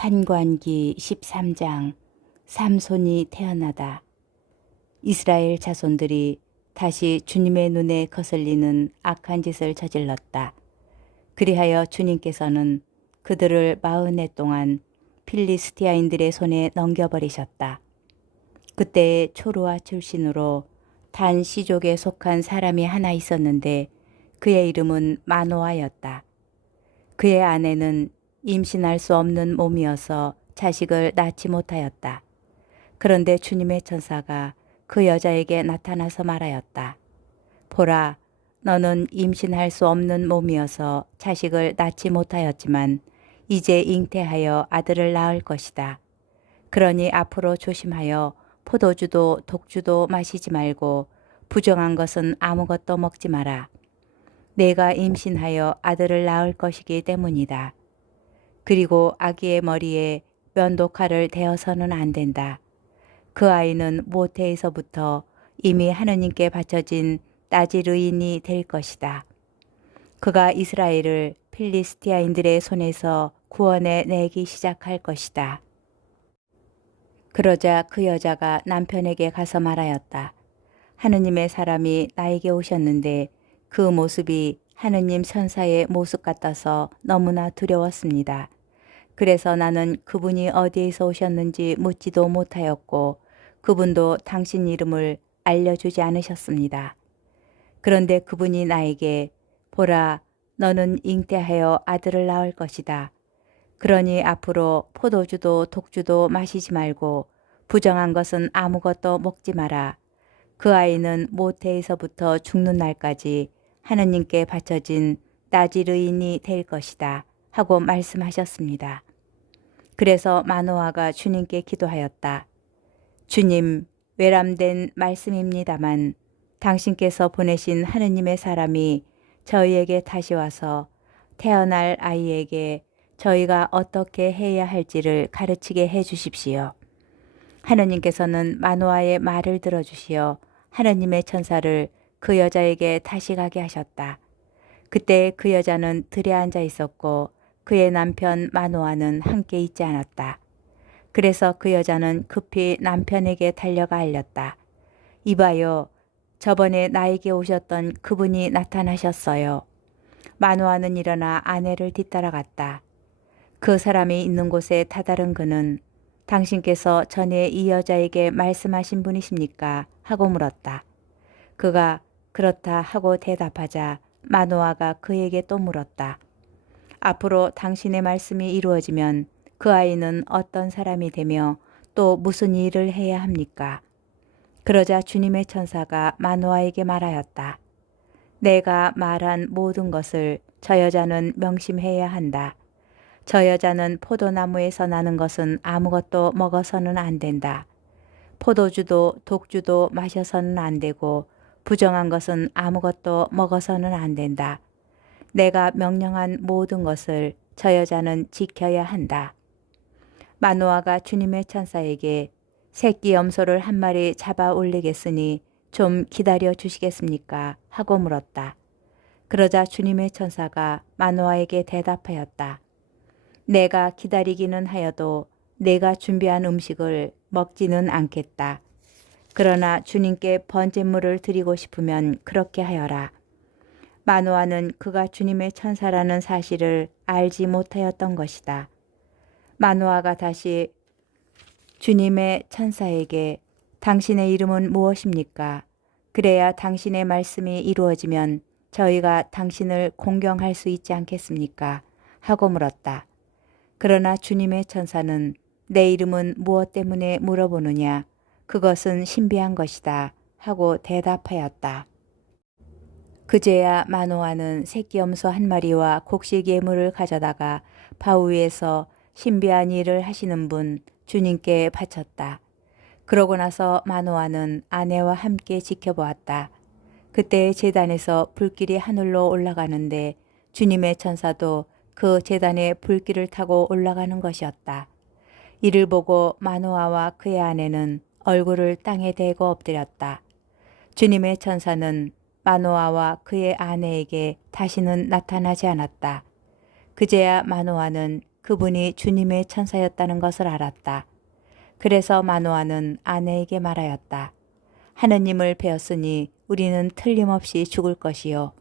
판관기 13장 삼손이 태어나다. 이스라엘 자손들이 다시 주님의 눈에 거슬리는 악한 짓을 저질렀다. 그리하여 주님께서는 그들을 40해 동안 필리스티아인들의 손에 넘겨버리셨다. 그때에 초루아 출신으로 단 시족에 속한 사람이 하나 있었는데 그의 이름은 마노아였다. 그의 아내는 임신할 수 없는 몸이어서 자식을 낳지 못하였다. 그런데 주님의 천사가 그 여자에게 나타나서 말하였다. 보라, 너는 임신할 수 없는 몸이어서 자식을 낳지 못하였지만 이제 잉태하여 아들을 낳을 것이다. 그러니 앞으로 조심하여 포도주도 독주도 마시지 말고 부정한 것은 아무것도 먹지 마라. 내가 임신하여 아들을 낳을 것이기 때문이다. 그리고 아기의 머리에 면도칼을 대어서는 안 된다. 그 아이는 모태에서부터 이미 하느님께 바쳐진 나지르인이 될 것이다. 그가 이스라엘을 필리스티아인들의 손에서 구원해 내기 시작할 것이다. 그러자 그 여자가 남편에게 가서 말하였다. 하느님의 사람이 나에게 오셨는데 그 모습이 하느님 천사의 모습 같아서 너무나 두려웠습니다. 그래서 나는 그분이 어디에서 오셨는지 묻지도 못하였고 그분도 당신 이름을 알려주지 않으셨습니다. 그런데 그분이 나에게 보라, 너는 잉태하여 아들을 낳을 것이다. 그러니 앞으로 포도주도 독주도 마시지 말고 부정한 것은 아무것도 먹지 마라. 그 아이는 모태에서부터 죽는 날까지 하느님께 바쳐진 나지르인이 될 것이다 하고 말씀하셨습니다. 그래서 마노아가 주님께 기도하였다. 주님, 외람된 말씀입니다만 당신께서 보내신 하느님의 사람이 저희에게 다시 와서 태어날 아이에게 저희가 어떻게 해야 할지를 가르치게 해 주십시오. 하느님께서는 마노아의 말을 들어주시어 하느님의 천사를 그 여자에게 다시 가게 하셨다. 그때 그 여자는 들에 앉아 있었고 그의 남편 마노아는 함께 있지 않았다. 그래서 그 여자는 급히 남편에게 달려가 알렸다. 이봐요, 저번에 나에게 오셨던 그분이 나타나셨어요. 마노아는 일어나 아내를 뒤따라갔다. 그 사람이 있는 곳에 다다른 그는 당신께서 전에 이 여자에게 말씀하신 분이십니까? 하고 물었다. 그가 그렇다 하고 대답하자 마노아가 그에게 또 물었다. 앞으로 당신의 말씀이 이루어지면 그 아이는 어떤 사람이 되며 또 무슨 일을 해야 합니까? 그러자 주님의 천사가 마노아에게 말하였다. 내가 말한 모든 것을 저 여자는 명심해야 한다. 저 여자는 포도나무에서 나는 것은 아무것도 먹어서는 안 된다. 포도주도 독주도 마셔서는 안 되고 부정한 것은 아무것도 먹어서는 안 된다. 내가 명령한 모든 것을 저 여자는 지켜야 한다. 마노아가 주님의 천사에게 새끼 염소를 한 마리 잡아 올리겠으니 좀 기다려 주시겠습니까? 하고 물었다. 그러자 주님의 천사가 마노아에게 대답하였다. 내가 기다리기는 하여도 내가 준비한 음식을 먹지는 않겠다. 그러나 주님께 번제물을 드리고 싶으면 그렇게 하여라. 마노아는 그가 주님의 천사라는 사실을 알지 못하였던 것이다. 마노아가 다시 주님의 천사에게 당신의 이름은 무엇입니까? 그래야 당신의 말씀이 이루어지면 저희가 당신을 공경할 수 있지 않겠습니까? 하고 물었다. 그러나 주님의 천사는 내 이름은 무엇 때문에 물어보느냐? 그것은 신비한 것이다 하고 대답하였다. 그제야 마노아는 새끼 염소 한 마리와 곡식 예물을 가져다가 바위 위에서 신비한 일을 하시는 분 주님께 바쳤다. 그러고 나서 마노아는 아내와 함께 지켜보았다. 그때 제단에서 불길이 하늘로 올라가는데 주님의 천사도 그 제단에 불길을 타고 올라가는 것이었다. 이를 보고 마노아와 그의 아내는 얼굴을 땅에 대고 엎드렸다. 주님의 천사는 마노아와 그의 아내에게 다시는 나타나지 않았다. 그제야 마노아는 그분이 주님의 천사였다는 것을 알았다. 그래서 마노아는 아내에게 말하였다. 하느님을 배웠으니 우리는 틀림없이 죽을 것이요.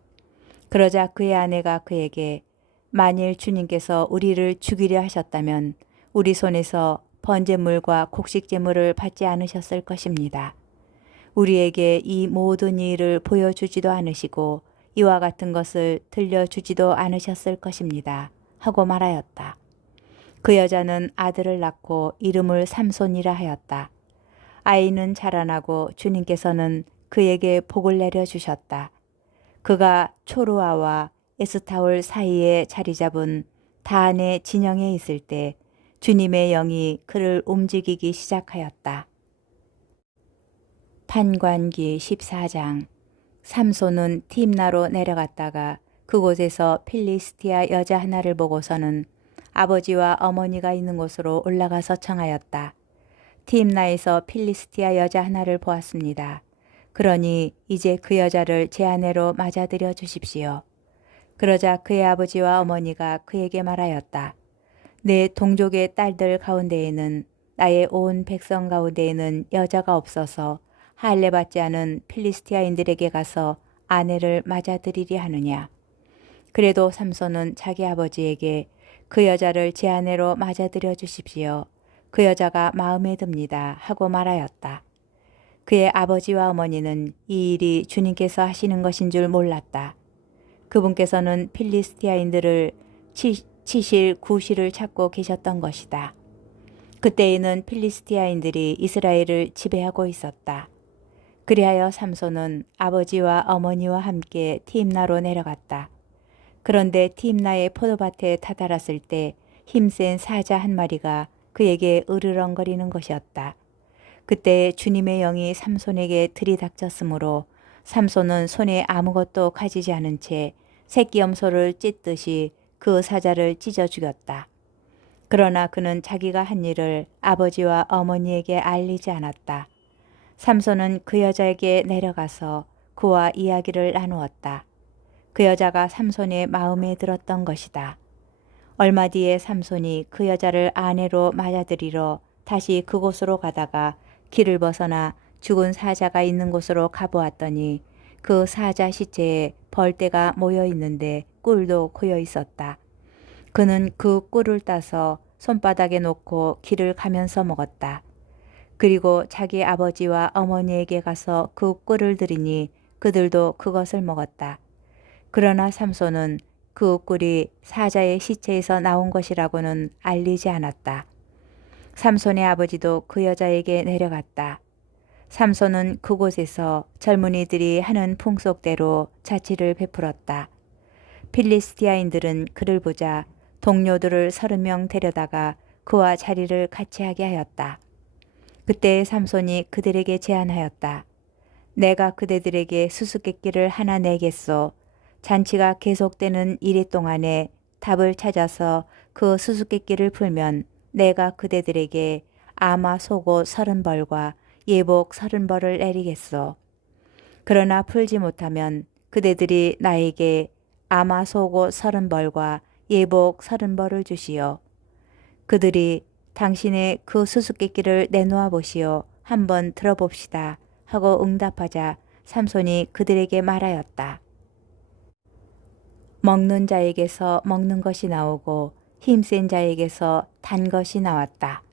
그러자 그의 아내가 그에게 만일 주님께서 우리를 죽이려 하셨다면 우리 손에서 번제물과 곡식제물을 받지 않으셨을 것입니다. 우리에게 이 모든 일을 보여주지도 않으시고 이와 같은 것을 들려주지도 않으셨을 것입니다. 하고 말하였다. 그 여자는 아들을 낳고 이름을 삼손이라 하였다. 아이는 자라나고 주님께서는 그에게 복을 내려주셨다. 그가 초르아와 에스타올 사이에 자리 잡은 다한의 진영에 있을 때 주님의 영이 그를 움직이기 시작하였다. 판관기 14장. 삼손은 팀나로 내려갔다가 그곳에서 필리스티아 여자 하나를 보고서는 아버지와 어머니가 있는 곳으로 올라가서 청하였다. 팀나에서 필리스티아 여자 하나를 보았습니다. 그러니 이제 그 여자를 제 아내로 맞아들여 주십시오. 그러자 그의 아버지와 어머니가 그에게 말하였다. 내 동족의 딸들 가운데에는 나의 온 백성 가운데에는 여자가 없어서 할례 받지 않은 필리스티아인들에게 가서 아내를 맞아들이리 하느냐. 그래도 삼손은 자기 아버지에게 그 여자를 제 아내로 맞아들여 주십시오. 그 여자가 마음에 듭니다. 하고 말하였다. 그의 아버지와 어머니는 이 일이 주님께서 하시는 것인 줄 몰랐다. 그분께서는 필리스티아인들을 치실 구실을 찾고 계셨던 것이다. 그때에는 필리스티아인들이 이스라엘을 지배하고 있었다. 그리하여 삼손은 아버지와 어머니와 함께 팀나로 내려갔다. 그런데 팀나의 포도밭에 다다랐을 때 힘센 사자 한 마리가 그에게 으르렁거리는 것이었다. 그때 주님의 영이 삼손에게 들이닥쳤으므로 삼손은 손에 아무것도 가지지 않은 채 새끼 염소를 찢듯이 그 사자를 찢어 죽였다. 그러나 그는 자기가 한 일을 아버지와 어머니에게 알리지 않았다. 삼손은 그 여자에게 내려가서 그와 이야기를 나누었다. 그 여자가 삼손의 마음에 들었던 것이다. 얼마 뒤에 삼손이 그 여자를 아내로 맞아들이러 다시 그곳으로 가다가 길을 벗어나 죽은 사자가 있는 곳으로 가보았더니 그 사자 시체에 벌떼가 모여 있는데 꿀도 고여 있었다. 그는 그 꿀을 따서 손바닥에 놓고 길을 가면서 먹었다. 그리고 자기 아버지와 어머니에게 가서 그 꿀을 드리니 그들도 그것을 먹었다. 그러나 삼손은 그 꿀이 사자의 시체에서 나온 것이라고는 알리지 않았다. 삼손의 아버지도 그 여자에게 내려갔다. 삼손은 그곳에서 젊은이들이 하는 풍속대로 자취를 베풀었다. 필리스티아인들은 그를 보자 동료들을 30명 데려다가 그와 자리를 같이 하게 하였다. 그때 삼손이 그들에게 제안하였다. 내가 그대들에게 수수께끼를 하나 내겠소. 잔치가 계속되는 이리 동안에 답을 찾아서 그 수수께끼를 풀면 내가 그대들에게 아마 속옷 30벌과 예복 30벌을 내리겠소. 그러나 풀지 못하면 그대들이 나에게 아마 속옷 30벌과 예복 30벌을 주시오. 그들이 당신의 그 수수께끼를 내놓아 보시오. 한번 들어봅시다. 하고 응답하자 삼손이 그들에게 말하였다. 먹는 자에게서 먹는 것이 나오고 힘센 자에게서 단 것이 나왔다.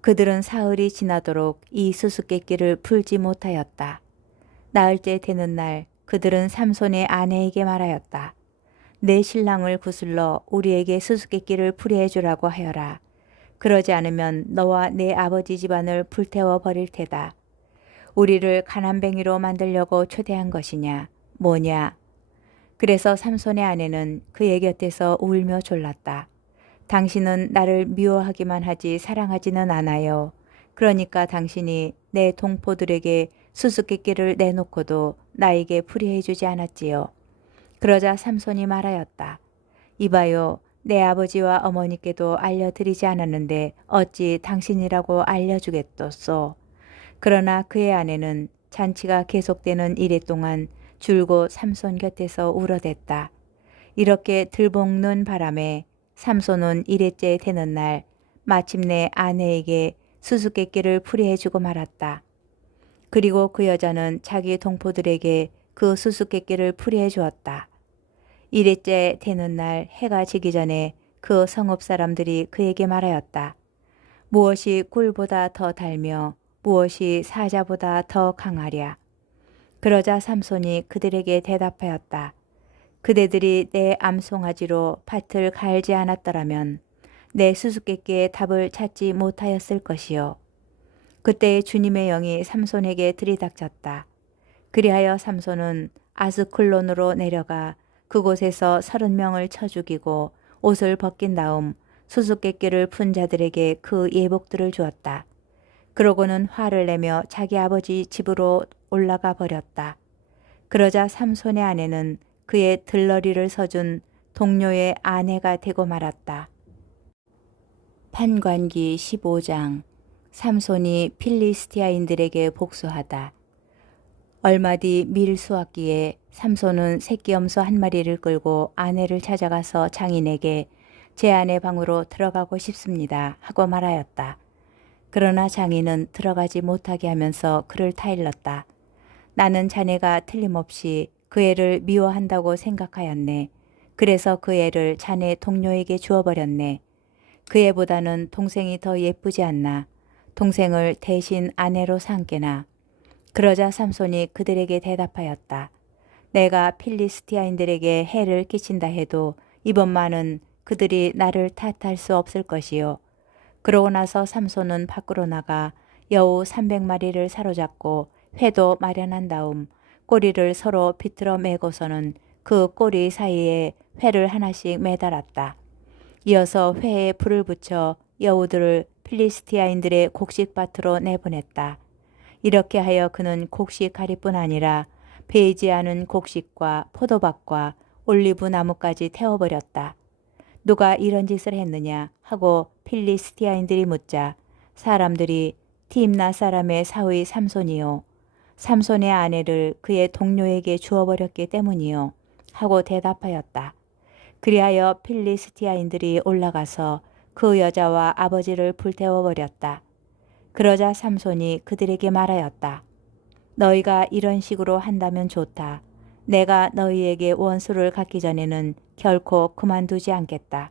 그들은 사흘이 지나도록 이 수수께끼를 풀지 못하였다. 나흘째 되는 날 그들은 삼손의 아내에게 말하였다. 내 신랑을 구슬러 우리에게 수수께끼를 풀이 해주라고 하여라. 그러지 않으면 너와 내 아버지 집안을 불태워 버릴 테다. 우리를 가난뱅이로 만들려고 초대한 것이냐? 뭐냐? 그래서 삼손의 아내는 그의 곁에서 울며 졸랐다. 당신은 나를 미워하기만 하지 사랑하지는 않아요. 그러니까 당신이 내 동포들에게 수수께끼를 내놓고도 나에게 풀이해 주지 않았지요. 그러자 삼손이 말하였다. 이봐요. 내 아버지와 어머니께도 알려드리지 않았는데 어찌 당신이라고 알려주겠소서. 그러나 그의 아내는 잔치가 계속되는 이래 동안 줄곧 삼손 곁에서 울어댔다. 이렇게 들볶는 바람에 삼손은 일회째 되는 날 마침내 아내에게 수수께끼를 풀이해주고 말았다. 그리고 그 여자는 자기 동포들에게 그 수수께끼를 풀이해 주었다. 일회째 되는 날 해가 지기 전에 그 성읍 사람들이 그에게 말하였다. 무엇이 꿀보다 더 달며 무엇이 사자보다 더 강하랴. 그러자 삼손이 그들에게 대답하였다. 그대들이 내 암송아지로 밭을 갈지 않았더라면 내 수수께끼의 답을 찾지 못하였을 것이요. 그때 주님의 영이 삼손에게 들이닥쳤다. 그리하여 삼손은 아스클론으로 내려가 그곳에서 30명을 쳐 죽이고 옷을 벗긴 다음 수수께끼를 푼 자들에게 그 예복들을 주었다. 그러고는 화를 내며 자기 아버지 집으로 올라가 버렸다. 그러자 삼손의 아내는 그의 들러리를 서준 동료의 아내가 되고 말았다. 판관기 15장. 삼손이 필리스티아인들에게 복수하다. 얼마 뒤 밀 수확기에 삼손은 새끼 염소 한 마리를 끌고 아내를 찾아가서 장인에게 제 아내 방으로 들어가고 싶습니다 하고 말하였다. 그러나 장인은 들어가지 못하게 하면서 그를 타일렀다. 나는 자네가 틀림없이 그 애를 미워한다고 생각하였네. 그래서 그 애를 자네 동료에게 주어버렸네. 그 애보다는 동생이 더 예쁘지 않나. 동생을 대신 아내로 삼게나. 그러자 삼손이 그들에게 대답하였다. 내가 필리스티아인들에게 해를 끼친다 해도 이번만은 그들이 나를 탓할 수 없을 것이요. 그러고 나서 삼손은 밖으로 나가 여우 300마리를 사로잡고 회도 마련한 다음 꼬리를 서로 비틀어 매고서는 그 꼬리 사이에 회를 하나씩 매달았다. 이어서 회에 불을 붙여 여우들을 필리스티아인들의 곡식밭으로 내보냈다. 이렇게 하여 그는 곡식가리뿐 아니라 베이지 않은 곡식과 포도밭과 올리브 나무까지 태워버렸다. 누가 이런 짓을 했느냐 하고 필리스티아인들이 묻자 사람들이 팀나 사람의 사위 삼손이요. 삼손의 아내를 그의 동료에게 주어버렸기 때문이요. 하고 대답하였다. 그리하여 필리스티아인들이 올라가서 그 여자와 아버지를 불태워버렸다. 그러자 삼손이 그들에게 말하였다. 너희가 이런 식으로 한다면 좋다. 내가 너희에게 원수를 갖기 전에는 결코 그만두지 않겠다.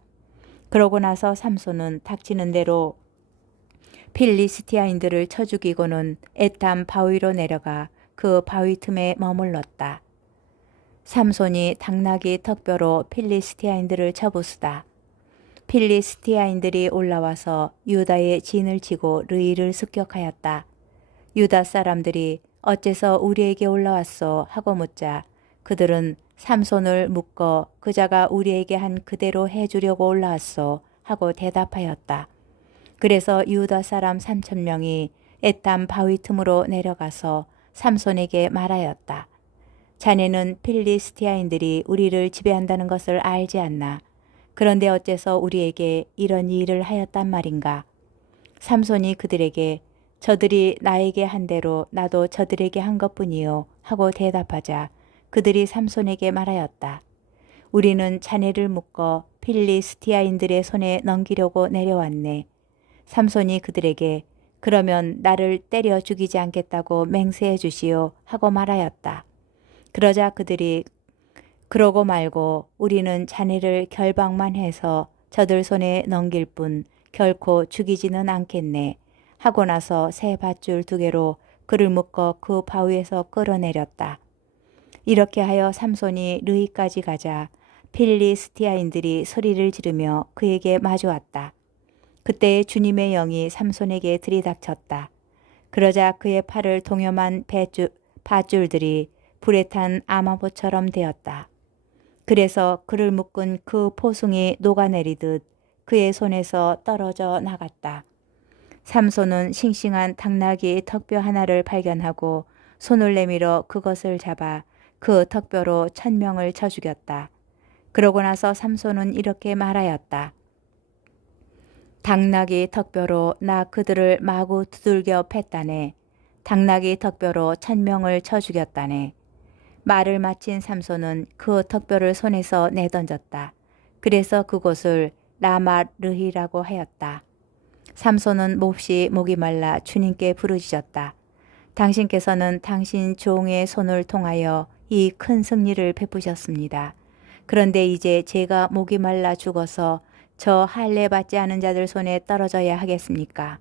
그러고 나서 삼손은 닥치는 대로 필리스티아인들을 쳐 죽이고는 에탐 바위로 내려가 그 바위 틈에 머물렀다. 삼손이 당나귀 턱뼈로 필리스티아인들을 쳐부수다. 필리스티아인들이 올라와서 유다의 진을 치고 르이를 습격하였다. 유다 사람들이 어째서 우리에게 올라왔소 하고 묻자 그들은 삼손을 묶어 그자가 우리에게 한 그대로 해주려고 올라왔소 하고 대답하였다. 그래서 유다 사람 3,000명이 에탐 바위 틈으로 내려가서 삼손에게 말하였다. 자네는 필리스티아인들이 우리를 지배한다는 것을 알지 않나. 그런데 어째서 우리에게 이런 일을 하였단 말인가. 삼손이 그들에게 저들이 나에게 한 대로 나도 저들에게 한 것뿐이요 하고 대답하자 그들이 삼손에게 말하였다. 우리는 자네를 묶어 필리스티아인들의 손에 넘기려고 내려왔네. 삼손이 그들에게 그러면 나를 때려 죽이지 않겠다고 맹세해 주시오 하고 말하였다. 그러자 그들이 그러고 말고 우리는 자네를 결박만 해서 저들 손에 넘길 뿐 결코 죽이지는 않겠네 하고 나서 새 밧줄 2개로 그를 묶어 그 바위에서 끌어내렸다. 이렇게 하여 삼손이 르이까지 가자 필리스티아인들이 소리를 지르며 그에게 마주왔다. 그때 주님의 영이 삼손에게 들이닥쳤다. 그러자 그의 팔을 동여만 밧줄들이 불에 탄 아마보처럼 되었다. 그래서 그를 묶은 그 포승이 녹아내리듯 그의 손에서 떨어져 나갔다. 삼손은 싱싱한 당나귀 턱뼈 하나를 발견하고 손을 내밀어 그것을 잡아 그 턱뼈로 1,000명을 쳐 죽였다. 그러고 나서 삼손은 이렇게 말하였다. 당나귀 턱뼈로 나 그들을 마구 두들겨 팼다네. 당나귀 턱뼈로 1,000명을 쳐 죽였다네. 말을 마친 삼손은 그 턱뼈를 손에서 내던졌다. 그래서 그곳을 라마르히라고 하였다. 삼손은 몹시 목이 말라 주님께 부르짖었다. 당신께서는 당신 종의 손을 통하여 이 큰 승리를 베푸셨습니다. 그런데 이제 제가 목이 말라 죽어서 저 할례 받지 않은 자들 손에 떨어져야 하겠습니까?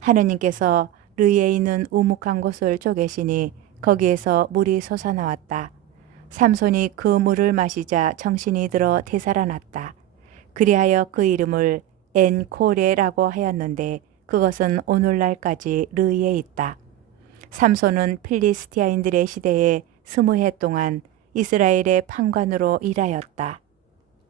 하느님께서 르에 있는 우묵한 곳을 쪼개시니 거기에서 물이 솟아나왔다. 삼손이 그 물을 마시자 정신이 들어 되살아났다. 그리하여 그 이름을 엔코레라고 하였는데 그것은 오늘날까지 르에 있다. 삼손은 필리스티아인들의 시대에 20해 동안 이스라엘의 판관으로 일하였다.